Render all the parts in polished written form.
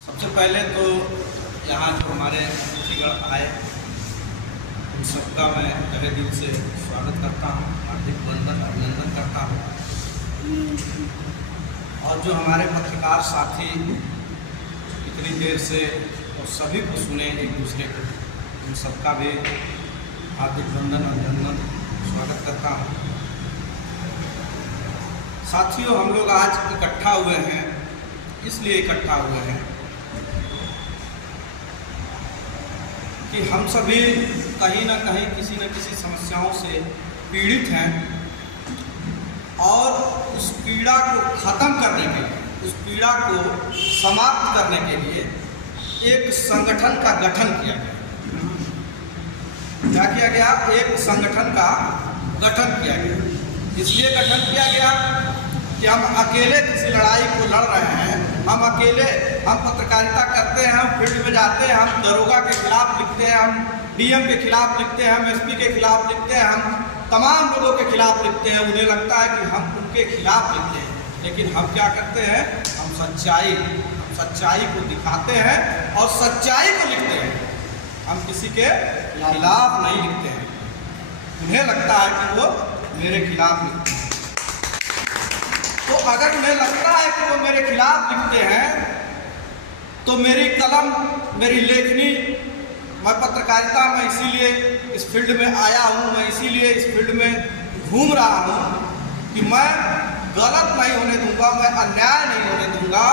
सबसे पहले तो यहाँ जो हमारे अतिथिगण आए उन सबका मैं तहे दिल से स्वागत करता हूँ, हार्दिक वंदन अभिनंदन करता हूँ। और जो हमारे पत्रकार साथी इतनी देर से और सभी को सुने एक दूसरे को, उन सबका भी हार्दिक वंदन अभिनंदन स्वागत करता हूँ। साथियों, हम लोग आज इकट्ठा हुए हैं, इसलिए इकट्ठा हुए हैं कि हम सभी कहीं ना कहीं किसी न किसी समस्याओं से पीड़ित हैं और उस पीड़ा को ख़त्म करने के लिए, उस पीड़ा को समाप्त करने के लिए एक संगठन का गठन किया गया। क्या किया गया? एक संगठन का गठन किया गया। इसलिए गठन किया गया कि हम अकेले किसी लड़ाई को लड़ रहे हैं, हम अकेले, हम पत्रकारिता करते हैं, हम फील्ड में जाते हैं, हम दरोगा के खिलाफ लिखते हैं, हम डीएम के खिलाफ लिखते हैं, हम एसपी के खिलाफ लिखते हैं, हम तमाम लोगों के खिलाफ लिखते हैं। उन्हें लगता है कि हम उनके खिलाफ लिखते हैं, लेकिन हम क्या करते हैं? हम सच्चाई को दिखाते हैं और सच्चाई को लिखते हैं। हम किसी के खिलाफ नहीं लिखते हैं। उन्हें लगता है कि वो मेरे खिलाफ लिखते हैं। तो अगर उन्हें लगता है कि वो मेरे खिलाफ लिखते हैं तो मेरी कलम, मेरी लेखनी, मैं पत्रकारिता में इसीलिए इस फील्ड में आया हूँ, मैं इसीलिए इस फील्ड में घूम रहा हूँ कि मैं गलत नहीं होने दूंगा, मैं अन्याय नहीं होने दूंगा।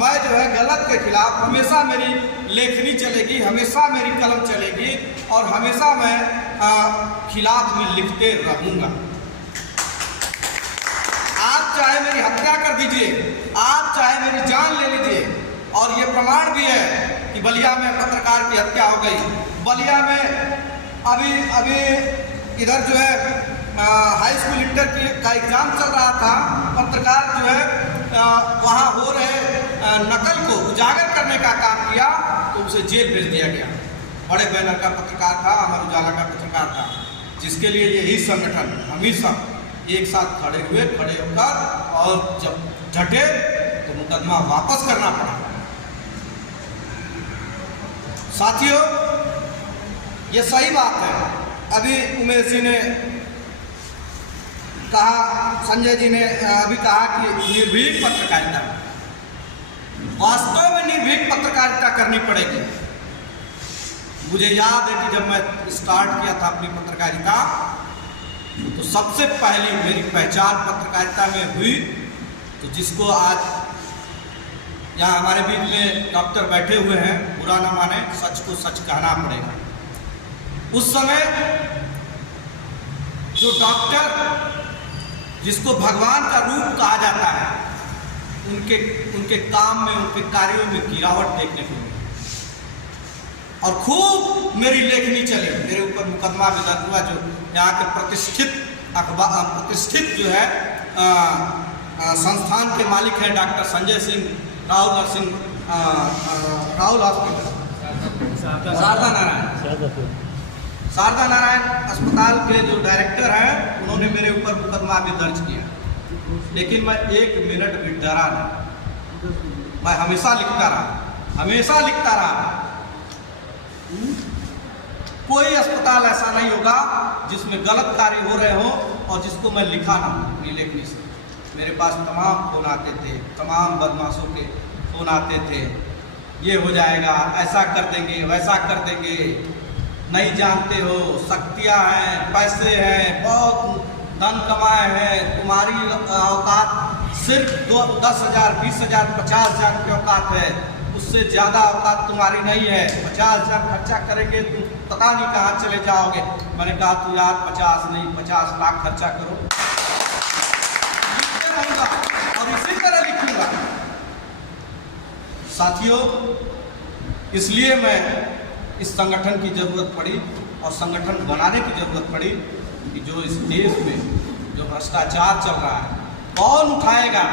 मैं जो है गलत के खिलाफ हमेशा मेरी लेखनी चलेगी, हमेशा मेरी कलम चलेगी और हमेशा मैं खिलाफ में लिखते रहूँगा। आप चाहे मेरी हत्या कर दीजिए, आप चाहे मेरी जान ले लीजिए, और ये प्रमाण भी है कि बलिया में पत्रकार की हत्या हो गई। बलिया में अभी इधर जो है हाई स्कूल इंटर का एग्ज़ाम चल रहा था। पत्रकार जो है वहाँ हो रहे नकल को उजागर करने का काम किया तो उसे जेल भेज दिया गया। बड़े बैनर का पत्रकार था, अमर उजाला का पत्रकार था, जिसके लिए यही संगठन, हम ही सब एक साथ खड़े होकर और जब झटे तो मुकदमा वापस करना पड़ा। साथियों, ये सही बात है। अभी उमेश जी ने कहा, संजय जी ने अभी कहा कि निर्भीक पत्रकारिता, वास्तव में निर्भीक पत्रकारिता करनी पड़ेगी। मुझे याद है कि जब मैं स्टार्ट किया था अपनी पत्रकारिता तो सबसे पहली मेरी पहचान पत्रकारिता में हुई, तो जिसको आज यहाँ हमारे बीच में डॉक्टर बैठे हुए हैं, बुरा ना माने, सच को सच कहना पड़ेगा। उस समय जो डॉक्टर जिसको भगवान का रूप कहा जाता है, उनके काम में, उनके कार्यों में गिरावट देखने को मिली और खूब मेरी लेखनी चली। मेरे ऊपर मुकदमा भी दर्ज हुआ। जो यहाँ के प्रतिष्ठित अखबार, प्रतिष्ठित जो है संस्थान के मालिक हैं डॉक्टर संजय सिंह, राहुल हॉस्पिटल, शारदा नारायण अस्पताल के जो डायरेक्टर हैं, उन्होंने मेरे ऊपर मुकदमा भी दर्ज किया। लेकिन मैं एक मिनट भी डरा नहीं, मैं हमेशा लिखता रहा। कोई अस्पताल ऐसा नहीं होगा जिसमें गलत कार्य हो रहे हो और जिसको मैं लिखा ना अपनी लेखनी से। मेरे पास तमाम फोन आते थे, तमाम बदमाशों के फोन आते थे, ये हो जाएगा, ऐसा कर देंगे, वैसा कर देंगे, नहीं जानते हो, शक्तियाँ हैं, पैसे हैं, बहुत धन कमाए हैं, तुम्हारी औकात सिर्फ 10,000, 20,000, 50,000 की औकात है, उससे ज़्यादा औकात तुम्हारी नहीं है। 50,000 खर्चा करेंगे तुम पता नहीं कहाँ चले जाओगे। मैंने कहा तू यार 50 नहीं 50 लाख खर्चा करो, और इसी तरह लिखूंगा। साथियों, इसलिए मैं इस संगठन की ज़रूरत पड़ी और संगठन बनाने की ज़रूरत पड़ी कि जो इस देश में जो भ्रष्टाचार चल रहा है, कौन उठाएगा,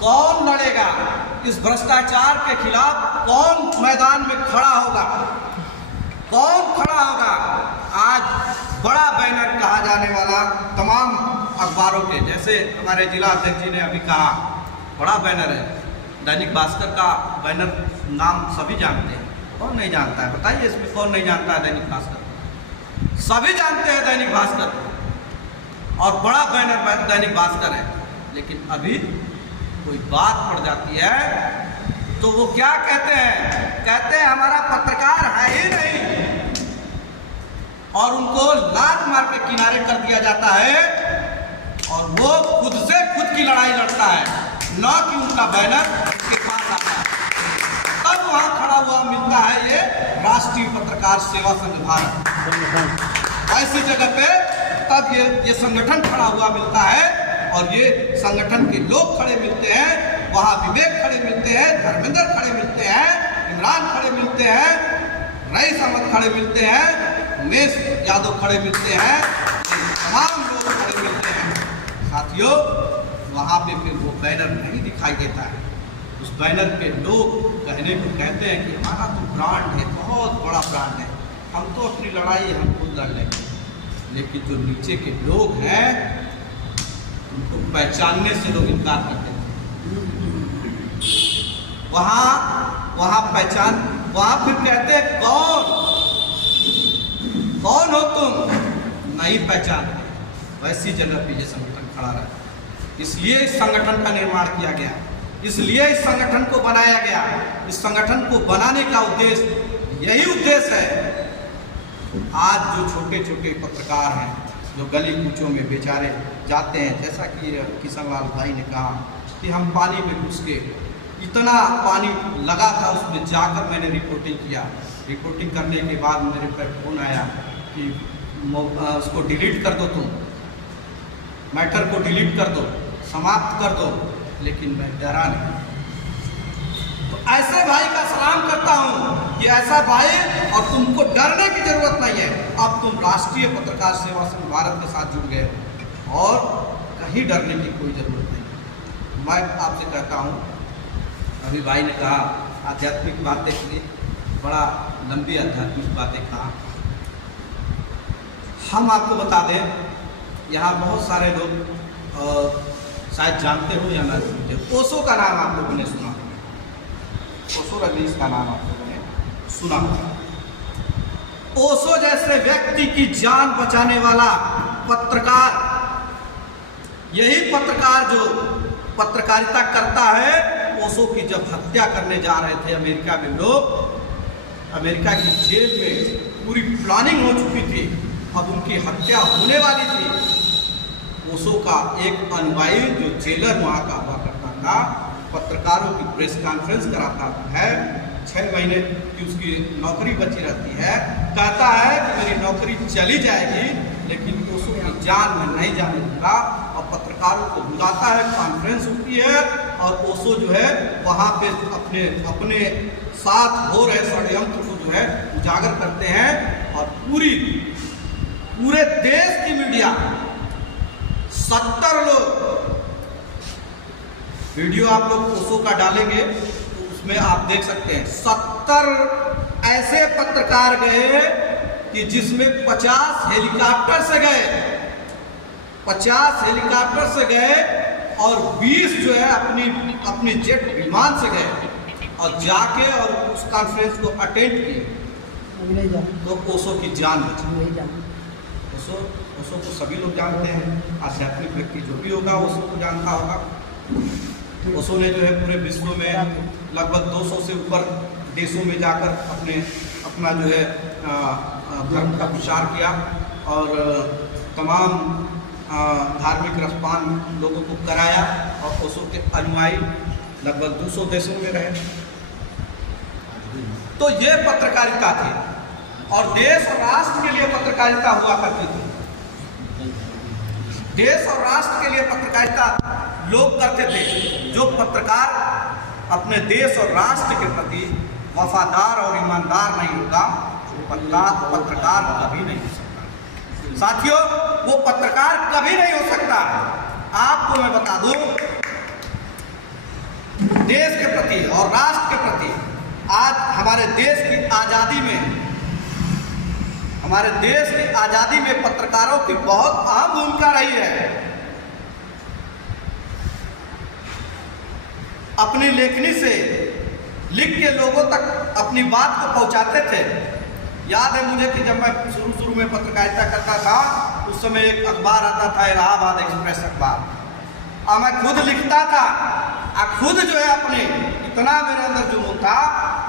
कौन लड़ेगा इस भ्रष्टाचार के खिलाफ, कौन मैदान में खड़ा होगा, कौन खड़ा होगा। आज बड़ा बैनर कहा जाने वाला तमाम अखबारों के, जैसे हमारे जिला अध्यक्ष जी ने अभी कहा, बड़ा बैनर है, दैनिक भास्कर का बैनर नाम सभी जानते हैं, कौन नहीं जानता है? बताइए इसमें कौन नहीं जानता है दैनिक भास्कर? सभी जानते हैं दैनिक भास्कर, और बड़ा बैनर दैनिक भास्कर है। लेकिन अभी कोई बात पड़ जाती है तो वो क्या कहते हैं? कहते हैं हमारा पत्रकार है ही नहीं, और उनको लात मार के किनारे कर दिया जाता है, और वो खुद से खुद की लड़ाई लड़ता है, न कि उनका बैनर उसके पास आता है। तब वहां खड़ा हुआ मिलता है ये राष्ट्रीय पत्रकार सेवा संघ भारत। ऐसी जगह पे तब ये संगठन खड़ा हुआ मिलता है, और ये संगठन के लोग खड़े मिलते हैं, वहाँ विवेक खड़े मिलते हैं, धर्मेंद्र खड़े मिलते हैं, इमरान खड़े मिलते हैं, रईस अहमद खड़े मिलते हैं, उमेश यादव खड़े मिलते हैं, तमाम लोग खड़े मिलते हैं। साथियों, वहाँ पे फिर वो बैनर नहीं दिखाई देता है। उस बैनर पे लोग कहने को कहते हैं कि हमारा तो ब्रांड है, बहुत बड़ा ब्रांड है, हम तो अपनी लड़ाई हम खुद लड़ लेंगे। लेकिन जो नीचे के लोग हैं उनको पहचानने से लोग इनकार करते हैं। वहाँ पहचान, वहाँ फिर कहते हैं कौन हो तुम, नहीं पहचानते। वैसी जगह पे ये संगठन खड़ा रहा। इसलिए इस संगठन का निर्माण किया गया, इसलिए इस संगठन को बनाया गया। इस संगठन को बनाने का उद्देश्य यही उद्देश्य है। आज जो छोटे छोटे पत्रकार हैं जो गली कूचों में बेचारे जाते हैं, जैसा कि किशन लाल भाई ने कहा कि हम पानी में घुस के, इतना पानी लगा था उसमें जाकर मैंने रिपोर्टिंग किया। रिपोर्टिंग करने के बाद मेरे पर फोन आया कि उसको डिलीट कर दो, तुम मैटर को डिलीट कर दो, समाप्त कर दो। लेकिन मैं डरा नहीं। तो ऐसे भाई का सलाम करता हूँ कि ऐसा भाई, और तुमको डरने की जरूरत नहीं है। अब तुम राष्ट्रीय पत्रकार सेवा संघ भारत के साथ जुड़ गए और कहीं डरने की कोई जरूरत नहीं। मैं आपसे कहता हूँ, अभी भाई ने कहा आध्यात्मिक बातें की, बड़ा लंबी आध्यात्मिक बातें कहा। हम आपको बता दें, यहाँ बहुत सारे लोग शायद जानते हो या ना जानते हो, ओशो का नाम आप लोगों ने सुना, ओशो रजनीश का नाम आप लोगों ने सुना। ओशो जैसे व्यक्ति की जान बचाने वाला पत्रकार, यही पत्रकार जो पत्रकारिता करता है। ओशो की जब हत्या करने जा रहे थे अमेरिका में लोग, अमेरिका की जेल में पूरी प्लानिंग हो चुकी थी, अब उनकी हत्या होने वाली थी। ओशो का एक अनुयायी जो जेलर वहाँ का हुआ करता था, पत्रकारों की प्रेस कॉन्फ्रेंस कराता है, 6 महीने की उसकी नौकरी बची रहती है, कहता है कि मेरी नौकरी चली जाएगी लेकिन ओशो की जान में नहीं जाने दूंगा, और पत्रकारों को बुलाता है, कॉन्फ्रेंस होती है, और ओशो जो है वहाँ पे अपने साथ हो रहे षड्यंत्र को जो है उजागर करते हैं। और पूरे देश की मीडिया, 70 लोग, वीडियो आप लोग ओशो का डालेंगे तो उसमें आप देख सकते हैं 70 ऐसे पत्रकार गए कि जिसमें 50 हेलीकॉप्टर से गए, 50 हेलीकॉप्टर से गए, और 20 जो है अपनी जेट विमान से गए, और जाके और उस कॉन्फ्रेंस को अटेंड किए, तो ओशो की जान बची। ओशो को सभी लोग जानते हैं, आध्यात्मिक व्यक्ति जो भी होगा ओशो को जानता होगा। ओशो ने जो है पूरे विश्व में लगभग 200 से ऊपर देशों में जाकर अपना जो है धर्म का प्रचार किया, और तमाम धार्मिक रसपान लोगों को कराया, और ओशो के अनुयायी लगभग 200 देशों में रहे। तो ये पत्रकारिता थी, और देश और राष्ट्र के लिए पत्रकारिता हुआ करती थी। देश और राष्ट्र के लिए पत्रकारिता लोग करते थे। जो पत्रकार अपने देश और राष्ट्र के प्रति वफादार और ईमानदार नहीं होगा, वो पत्रकार कभी नहीं हो सकता। साथियों, वो पत्रकार कभी नहीं हो सकता। आपको मैं बता दूं, देश के प्रति और राष्ट्र के प्रति आज हमारे देश की आज़ादी में, हमारे देश की आज़ादी में पत्रकारों की बहुत अहम भूमिका रही है। अपनी लेखनी से लिख के लोगों तक अपनी बात को पहुंचाते थे। याद है मुझे कि जब मैं शुरू में पत्रकारिता करता था, उस समय एक अखबार आता था, इलाहाबाद एक्सप्रेस अखबार, और मैं खुद लिखता था, और खुद जो है अपने इतना मेरे अंदर जुनून था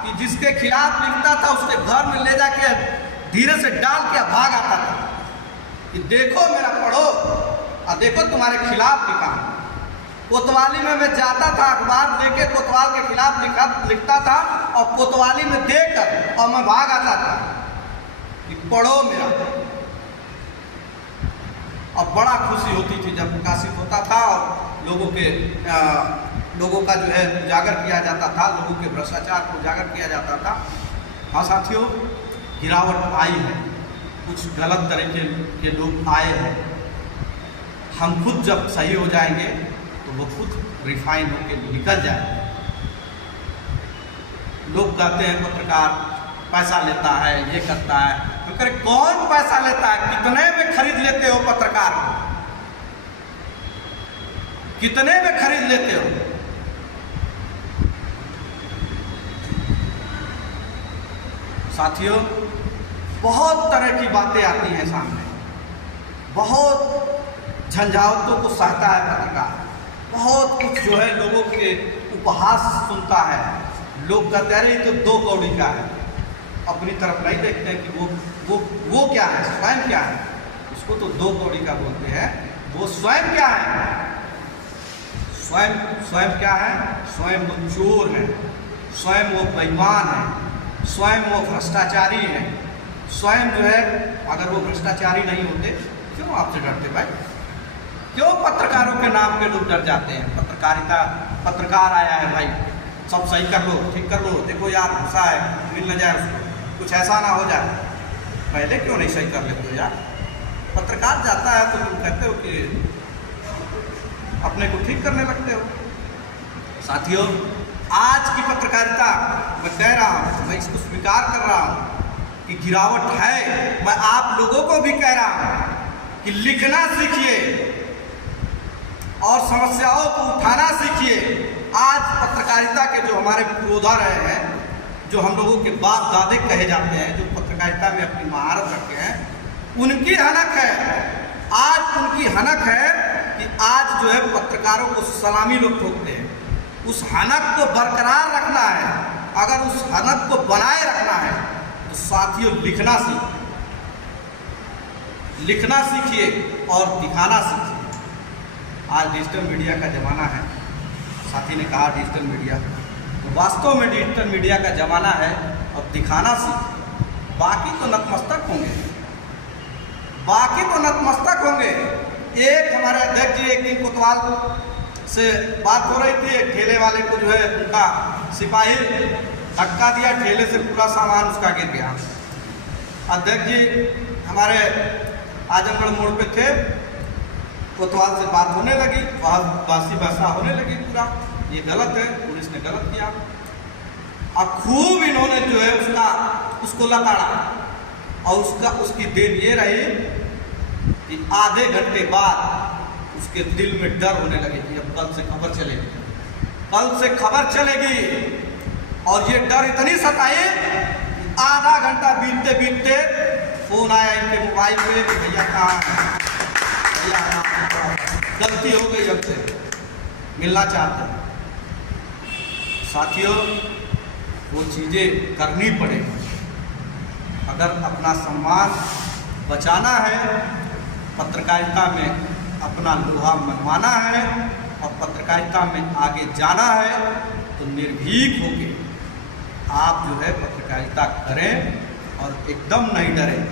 कि जिसके खिलाफ लिखता था उसके घर में ले जाके धीरे से डाल के भाग आता था कि देखो मेरा पढ़ो और देखो तुम्हारे खिलाफ लिखा। कोतवाली में मैं जाता था, अखबार लेके कोतवाल के खिलाफ लिखता था, और कोतवाली में देकर और मैं भाग आता था कि पढ़ो मेरा। और बड़ा खुशी होती थी जब प्रकाशित होता था और लोगों का जो है उजागर किया जाता था, लोगों के भ्रष्टाचार को उजागर किया जाता था। हाँ साथियों, गिरावट आई है, कुछ गलत तरीके के लोग आए हैं। हम खुद जब सही हो जाएंगे तो वो खुद रिफाइन होकर निकल जाएंगे। लोग कहते हैं पत्रकार पैसा लेता है, ये करता है, तो करे कौन पैसा लेता है? कितने में खरीद लेते हो पत्रकार को? कितने में खरीद लेते हो? साथियों, बहुत तरह की बातें आती हैं सामने, बहुत झंझावतों को सहता है पत्रकार, बहुत कुछ जो है लोगों के उपहास सुनता है। लोग कहते हैं तो 2 कौड़ी का है, अपनी तरफ नहीं देखते हैं कि वो क्या है, स्वयं क्या है। उसको तो 2 कौड़ी का बोलते हैं, वो स्वयं क्या है? स्वयं क्या है? स्वयं वो चोर है, स्वयं वो बेईमान है, स्वयं वो भ्रष्टाचारी है। स्वयं जो है, अगर वो भ्रष्टाचारी नहीं होते क्यों आपसे डरते भाई? क्यों पत्रकारों के नाम पे लोग डर जाते हैं? पत्रकार आया है भाई, सब सही कर लो, ठीक कर लो, देखो यार गुस्सा है, मिल न जाए उसको, कुछ ऐसा ना हो जाए। पहले क्यों नहीं सही कर लेते हो यार? पत्रकार जाता है तो तुम कहते हो कि अपने को ठीक करने लगते हो। साथियों, आज की पत्रकारिता मैं कह रहा हूँ, मैं इसको स्वीकार कर रहा हूँ कि गिरावट है। मैं आप लोगों को भी कह रहा हूँ कि लिखना सीखिए और समस्याओं को उठाना सीखिए। आज पत्रकारिता के जो हमारे पुरोधा रहे हैं, जो हम लोगों के बाप दादे कहे जाते हैं, जो पत्रकारिता में अपनी महारत रखते हैं, उनकी हनक है, आज उनकी हनक है कि आज जो है पत्रकारों को सलामी लोग ठोकते हैं। उस हनक को बरकरार रखना है, अगर उस हनक को बनाए रखना है तो साथियों लिखना सीखिए और दिखाना सीखिए। आज डिजिटल मीडिया का ज़माना है, साथी ने कहा डिजिटल मीडिया, तो वास्तव में डिजिटल मीडिया का ज़माना है और दिखाना सीखिए। बाकी तो नतमस्तक होंगे। एक हमारे अध्यक्ष जी, एक दिन कोतवाल से बात हो रही थी, एक ठेले वाले को जो है उनका सिपाही धक्का दिया, ठेले से पूरा सामान उसका गिर गया। अध्यक्ष जी हमारे आजमगढ़ मोड़ पे थे, कोतवाल से बात होने लगी, बासी बहसा होने लगी, पूरा ये गलत है, पुलिस ने गलत किया। अब खूब इन्होंने जो है उसको लताड़ा, और उसकी देन ये रही कि आधे घंटे बाद उसके दिल में डर होने लगे कि अब कल से खबर चलेगी, और ये डर इतनी सताई कि आधा घंटा बीतते बीतते फोन आया इनके मोबाइल पे कि भैया कहाँ है, भैया गलती हो गई, अब से मिलना चाहते हैं। साथियों, वो चीज़ें करनी पड़ेगी अगर अपना सम्मान बचाना है, पत्रकारिता में अपना लोहा मनवाना है और पत्रकारिता में आगे जाना है, तो निर्भीक होकर आप जो है पत्रकारिता करें और एकदम नहीं डरें।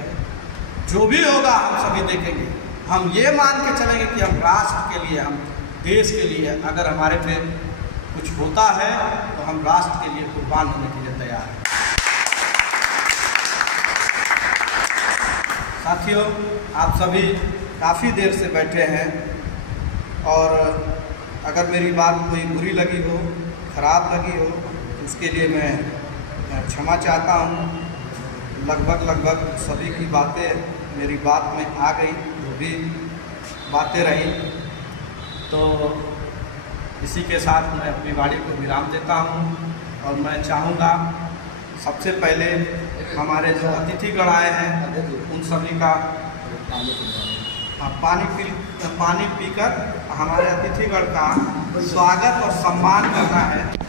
जो भी होगा हम सभी देखेंगे। हम ये मान के चलेंगे कि हम राष्ट्र के लिए, हम देश के लिए, अगर हमारे पे कुछ होता है तो हम राष्ट्र के लिए कुर्बान होने के लिए तैयार हैं। साथियों, आप सभी काफ़ी देर से बैठे हैं, और अगर मेरी बात कोई बुरी लगी हो, ख़राब लगी हो, तो उसके लिए मैं क्षमा चाहता हूँ। लगभग सभी की बातें मेरी बात में आ गई, जो भी बातें रहीं, तो इसी के साथ मैं अपनी वाणी को विराम देता हूँ। और मैं चाहूँगा सबसे पहले हमारे जो अतिथिगण आए हैं उन सभी का पानी पीकर हमारे अतिथिगण का स्वागत और सम्मान करना है।